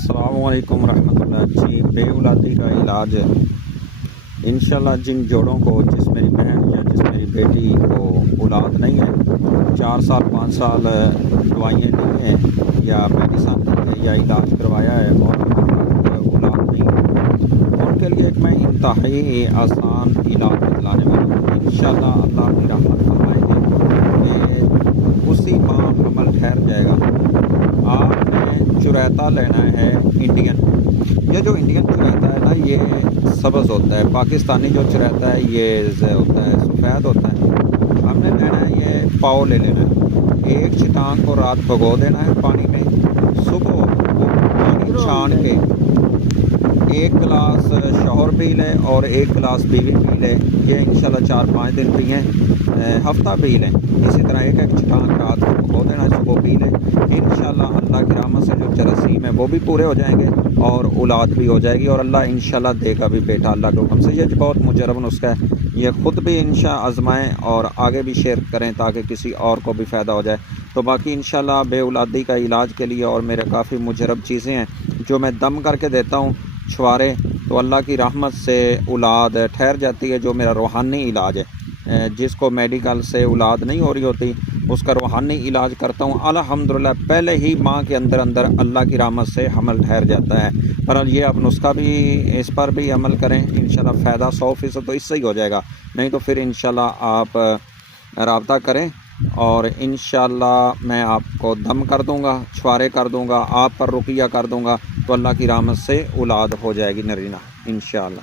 السلام علیکم ورحمۃ اللہ جی، بے اولادی کا علاج انشاءاللہ جن جوڑوں کو، جس میری بہن یا جس میری بیٹی کو اولاد نہیں ہے، 4 سال 5 سال دوائیں لی ہیں یا میڈیسن یا علاج کروایا ہے اور اولاد نہیں ہے، ان کے لیے ایک میں انتہائی آسان علاج بتلانے والا ہوں۔ انشاءاللہ اللہ اپنی رحمت فرمائیں گے کہ اسی ماہ حمل ٹھہر جائے گا۔ آپ نے چریتا لینا ہے انڈین، یہ جو انڈین چریتا ہے نا، یہ سبز ہوتا ہے۔ پاکستانی جو چریتا ہے یہ ہوتا ہے سفید ہوتا ہے۔ ہم نے لینا ہے یہ پاؤ لے لینا ہے، ایک چھٹانگ کو رات بھگو دینا ہے پانی میں، صبح وہ پانی چھان کے 1 گلاس شوہر پی لے اور 1 گلاس بیوی پی لے۔ یہ انشاءاللہ 4-5 دن پئیں، ہفتہ پی لیں۔ اسی طرح ایک چھٹانگ رات کو بھگو دینا ہے، صبح پی لیں۔ انشاءاللہ اللہ کی رحمت سے جو جراثیم ہے وہ بھی پورے ہو جائیں گے اور اولاد بھی ہو جائے گی، اور اللہ انشاءاللہ دے گا بھی بیٹا اللہ کے حکم سے۔ یہ بہت مجرب نسخہ ہے، یہ خود بھی آزمائیں اور آگے بھی شیئر کریں تاکہ کسی اور کو بھی فائدہ ہو جائے۔ تو باقی انشاءاللہ بے اولادی کا علاج کے لیے اور میرے کافی مجرب چیزیں ہیں جو میں دم کر کے دیتا ہوں، چھوارے، تو اللہ کی رحمت سے اولاد ٹھہر جاتی ہے۔ جو میرا روحانی علاج ہے، جس کو میڈیکل سے اولاد نہیں ہو رہی ہوتی، اس کا روحانی علاج کرتا ہوں، الحمدللہ پہلے ہی ماہ کے اندر اللہ کی رحمت سے حمل ٹھہر جاتا ہے۔ پر یہ آپ نسخہ بھی اس پر بھی عمل کریں، انشاءاللہ فائدہ 100% تو اس سے ہی ہو جائے گا، نہیں تو پھر انشاءاللہ آپ رابطہ کریں اور انشاءاللہ میں آپ کو دم کر دوں گا، چھوارے کر دوں گا، آپ پر رقیہ کر دوں گا، تو اللہ کی رحمت سے اولاد ہو جائے گی نرینہ انشاءاللہ۔